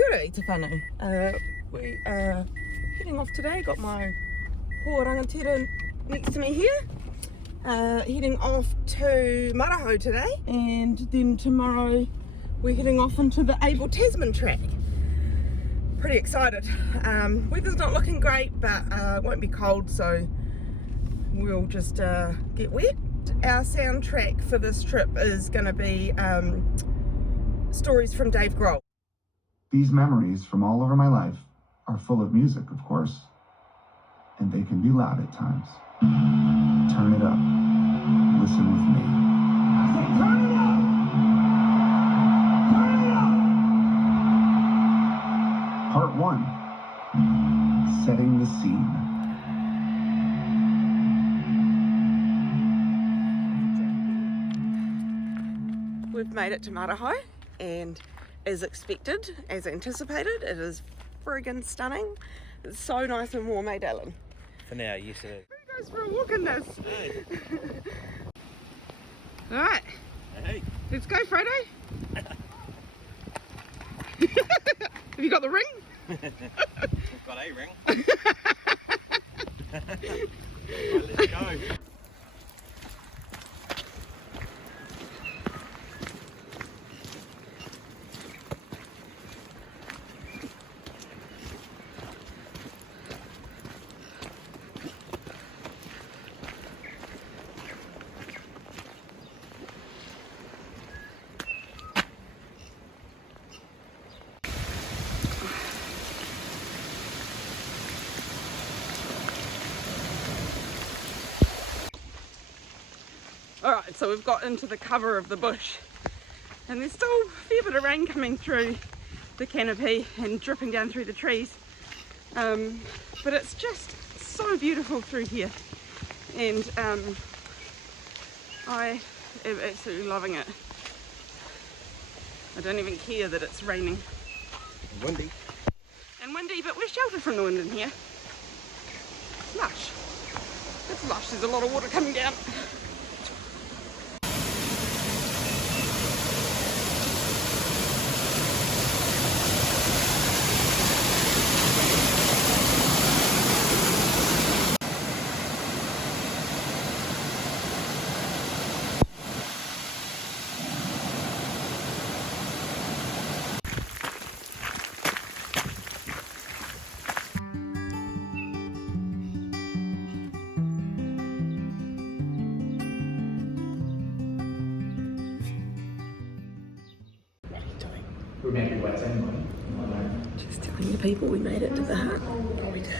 Kia ora i te whānau. We are heading off today. Got my hoa rangatira next to me here. Heading off to Maraho today, and then tomorrow we're heading off into the Abel Tasman Track. Pretty excited. Weather's not looking great, but it won't be cold, so we'll just get wet. Our soundtrack for this trip is going to be stories from Dave Grohl. These memories from all over my life are full of music, of course, and they can be loud at times. Turn it up. Listen with me. I said, turn it up! Turn it up! Part 1. Setting the scene. We've made it to Maraho, and as expected, as anticipated, it is friggin' stunning. It's so nice and warm, eh, Dylan? For now, yes it is. Who goes for a walk in this? Hey. Alright, Hey. let's go, Frodo. Have you got the ring? I've got a ring. Right, let's go. Alright, so we've got into the cover of the bush, and there's still a fair bit of rain coming through the canopy and dripping down through the trees, but it's just so beautiful through here, and I am absolutely loving it. I don't even care that it's raining Windy. and windy, but we're sheltered from the wind in here. It's lush. It's lush. There's a lot of water coming down. Remember what's anyway. Just telling the people we made it to the hut. Oh, we did.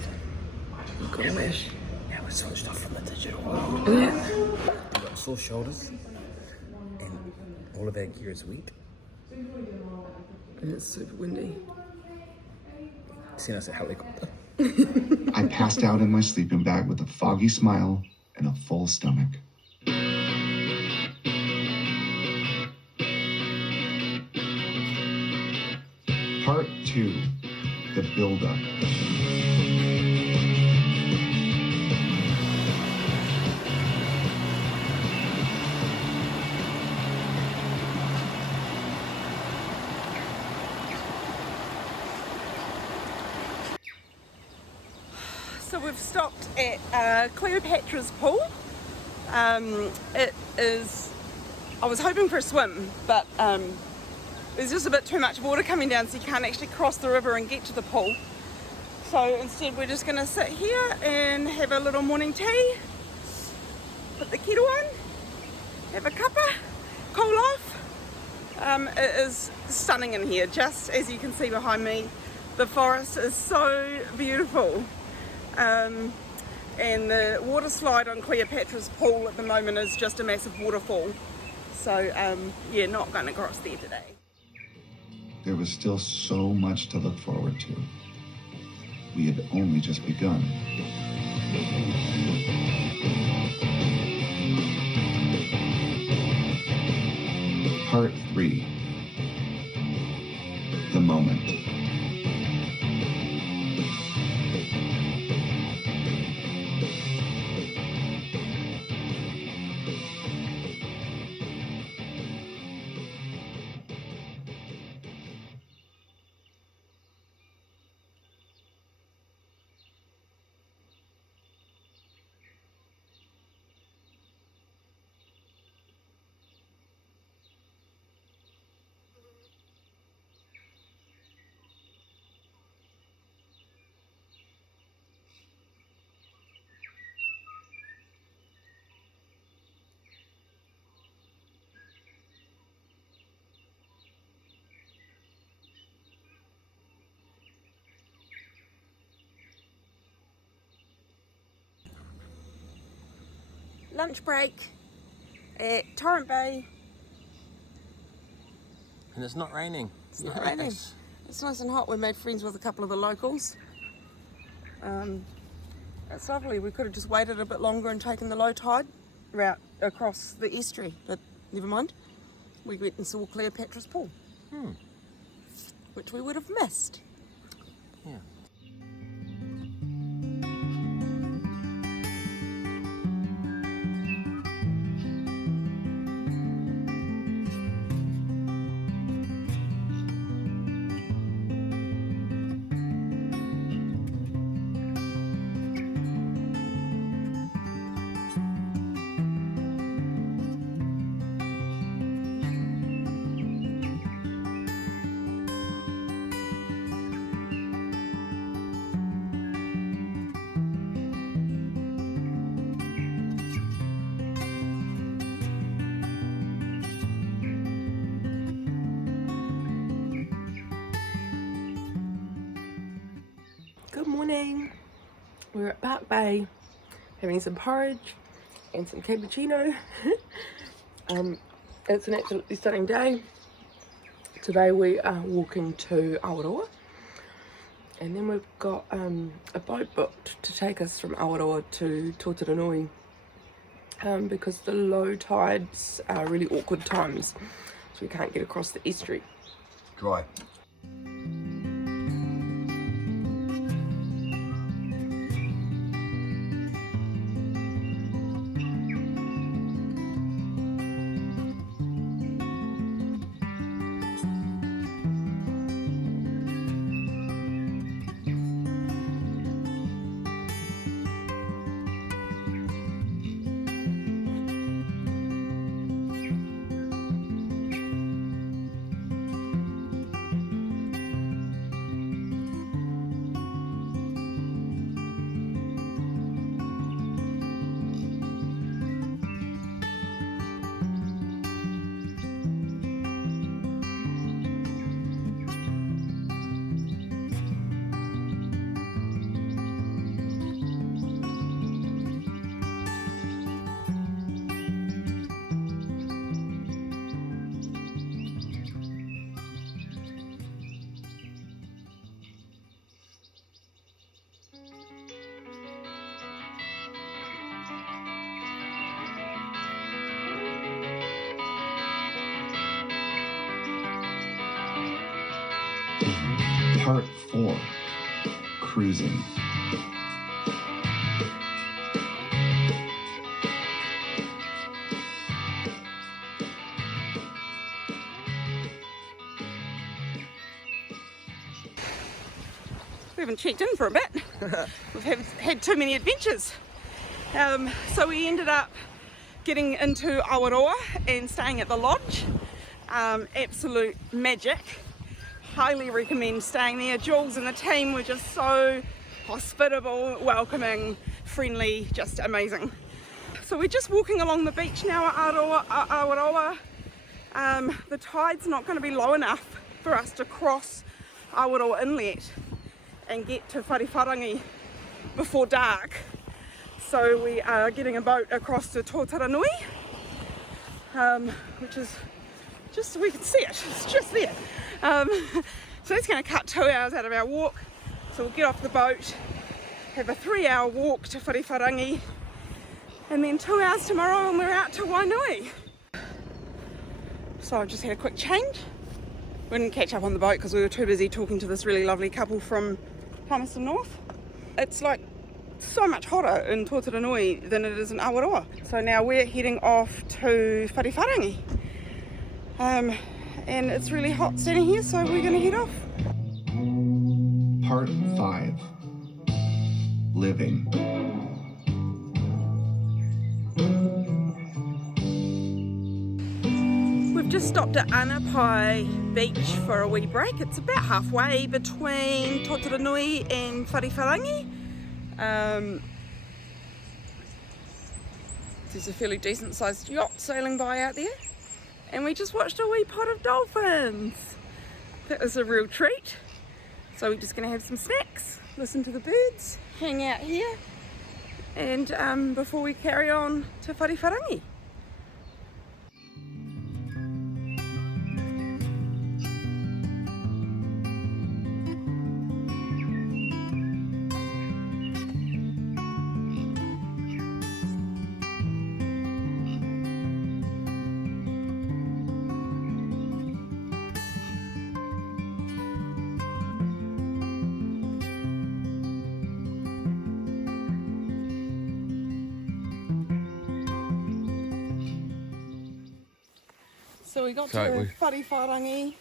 Gosh. Now we're switched off from the digital world. Yeah. We've got sore shoulders, and all of our gear is wet. And it's super windy. Send us a helicopter. I passed out in my sleeping bag with a foggy smile and a full stomach. Part 2. The build-up. So we've stopped at Cleopatra's pool. It is, I was hoping for a swim, but there's just a bit too much water coming down, so you can't actually cross the river and get to the pool. So instead we're just gonna sit here and have a little morning tea, put the kettle on, have a cuppa, cool off. It is stunning in here, just as you can see behind me. The forest is so beautiful. And the water slide on Cleopatra's pool at the moment is just a massive waterfall. So yeah, not going to cross there today. There was still so much to look forward to. We had only just begun. Part 3. The moment. lunch break at Torrent Bay. And it's not raining. It's not raining. It's nice and hot. We made friends with a couple of the locals. It's lovely. We could have just waited a bit longer and taken the low tide route across the estuary, but never mind. We went and saw Cleopatra's Pool, which we would have missed. Yeah. Good morning. We're at Park Bay having some porridge and some cappuccino. It's an absolutely stunning day. Today we are walking to Aotearoa, and then we've got a boat booked to take us from Aotearoa to Aotearoa, because the low tides are really awkward times, so we can't get across the estuary. Dry. Part 4, Cruising. We haven't checked in for a bit. We've had too many adventures. So we ended up getting into Aotearoa and staying at the lodge. Absolute magic. Highly recommend staying there. Jules and the team were just so hospitable, welcoming, friendly, just amazing. So we're just walking along the beach now at Aotearoa. The tide's not going to be low enough for us to cross Aotearoa Inlet and get to Wharewharangi before dark. So we are getting a boat across to Aotearoa, which is just so we can see it. It's just there. So that's going to cut 2 hours out of our walk. So we'll get off the boat, have a 3-hour walk to Wharewharangi, and then 2 hours tomorrow and we're out to Wainui. So I just had a quick change. We didn't catch up on the boat because we were too busy talking to this really lovely couple from Palmerston North. It's like so much hotter in Aotearoa than it is in Aotearoa. So now we're heading off to Wharewharangi. And it's really hot standing here, so we're going to head off. Part 5, Living. We've just stopped at Anapai Beach for a wee break. It's about halfway between Aotearoa and Wharewharangi. There's a fairly decent sized yacht sailing by out there. And we just watched a wee pod of dolphins. That was a real treat. So we're just going to have some snacks, listen to the birds, hang out here, and before we carry on to Whariwharangi. So we got to Whariwharangi.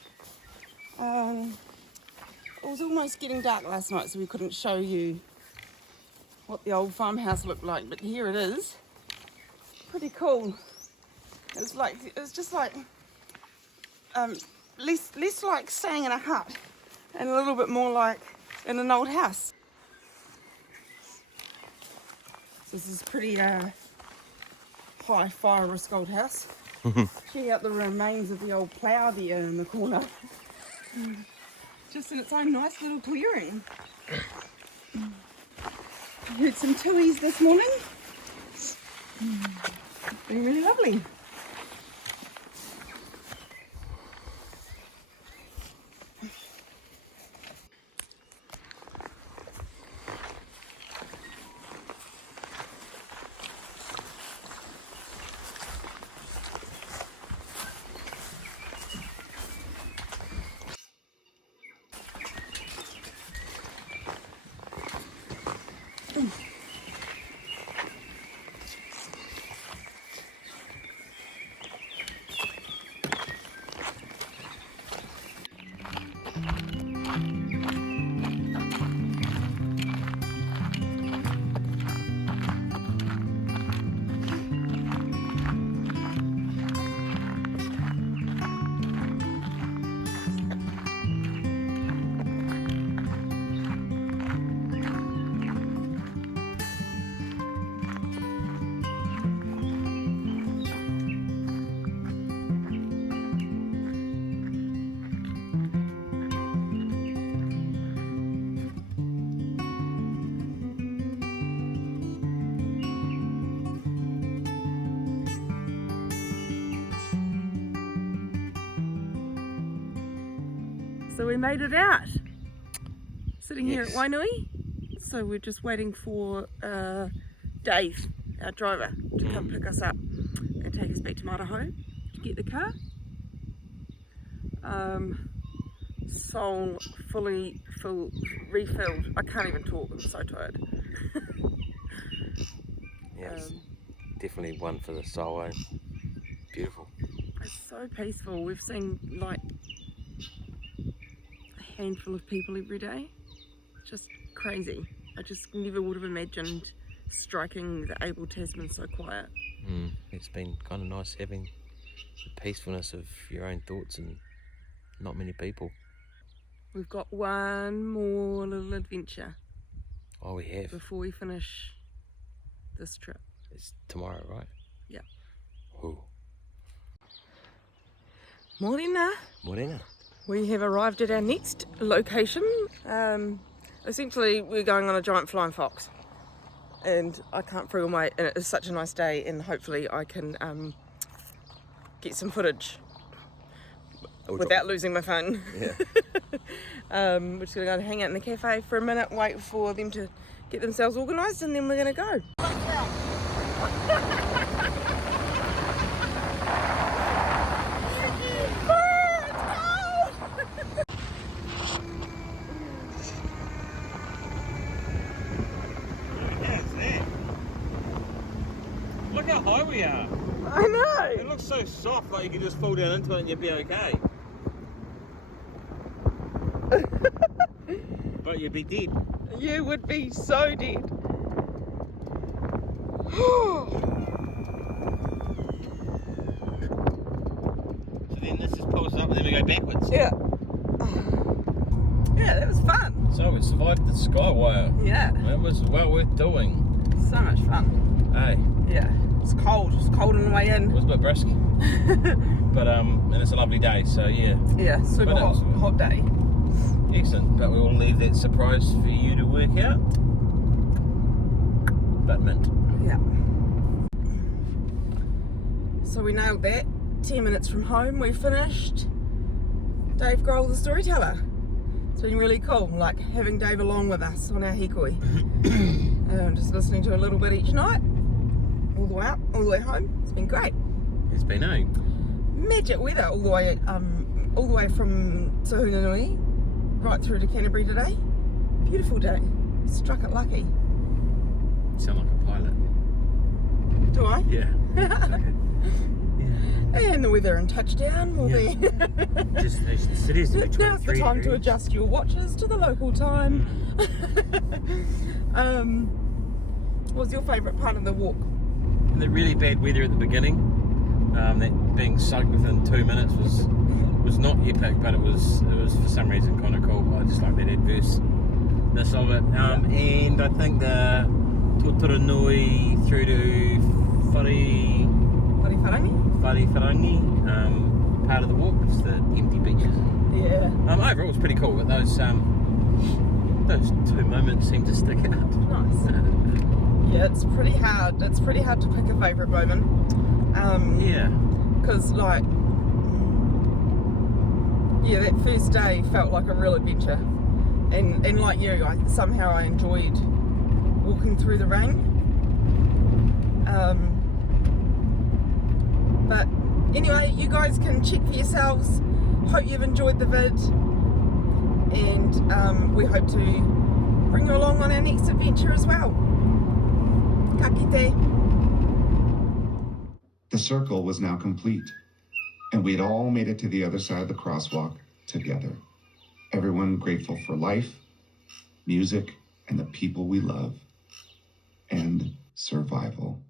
It was almost getting dark last night, so we couldn't show you what the old farmhouse looked like, but here it is. Pretty cool. It's just like less like staying in a hut and a little bit more like in an old house. So this is pretty high fire risk old house. Check out the remains of the old plough there in the corner. Just in its own nice little clearing. Heard some tuies this morning. It's been really lovely. So we made it out, sitting here at Wainui. So we're just waiting for Dave, our driver, to come pick us up and take us back to Maraho to get the car. Soul fully refilled. I can't even talk, I'm so tired. Yes, definitely one for the soul, eh? Beautiful. It's so peaceful. We've seen like a handful of people every day. Just crazy. I just never would have imagined striking the Abel Tasman so quiet. It's been kind of nice having the peacefulness of your own thoughts and not many people. We've got one more little adventure. Oh, we have. Before we finish this trip. It's tomorrow, right? Yeah. Ooh. Morena. Morena. We have arrived at our next location. Essentially, we're going on a giant flying fox. And I can't free all my... And it is such a nice day, and hopefully I can get some footage without losing my phone. Yeah. We're just going to go and hang out in the cafe for a minute, wait for them to get themselves organised, and then we're going to go. Look how high we are. I know! It looks so soft, like you can just fall down into it and you'd be okay. But you'd be dead. You would be so dead. So then this just pulls up and then we go backwards. Yeah. Yeah, that was fun. So we survived the Skywire. Yeah. It was well worth doing. So much fun. Hey, Yeah. It's cold. It's cold on the way it in. was a bit brisk. But and it's a lovely day, so yeah. Yeah, super But it hot, was- hot day. Excellent. But we will leave that surprise for you to work out. but mint. Yeah. So we nailed that. 10 minutes from home, we finished Dave Grohl, the storyteller. It's been really cool, like having Dave along with us on our hikoi. Just listening to a little bit each night, all the way up, all the way home. It's been great. It's been a Magic weather all the way from Tahunanui right through to Canterbury today. Beautiful day. Struck it lucky. sound like a pilot. Do I? Yeah. And the weather and touchdown will be. Destination cities to be 23 Now's the time to degrees. adjust your watches to the local time. What was your favourite part of the walk? And the really bad weather at the beginning, that being soaked within 2 minutes was not epic, but it was for some reason kind of cool. I just like that adverseness of it. And I think the Aotearoa through to Wharefarangi, part of the walk, it's the empty beaches. Yeah. Overall, it's pretty cool, but those 2 moments seem to stick out. Nice. Yeah, it's pretty hard. It's pretty hard to pick a favourite moment. Because that first day felt like a real adventure, and like you, somehow I enjoyed walking through the rain. But anyway, you guys can check for yourselves. Hope you've enjoyed the vid, and we hope to bring you along on our next adventure as well. Ka kite. The circle was now complete, and we had all made it to the other side of the crosswalk together. Everyone grateful for life, music, and the people we love, and survival.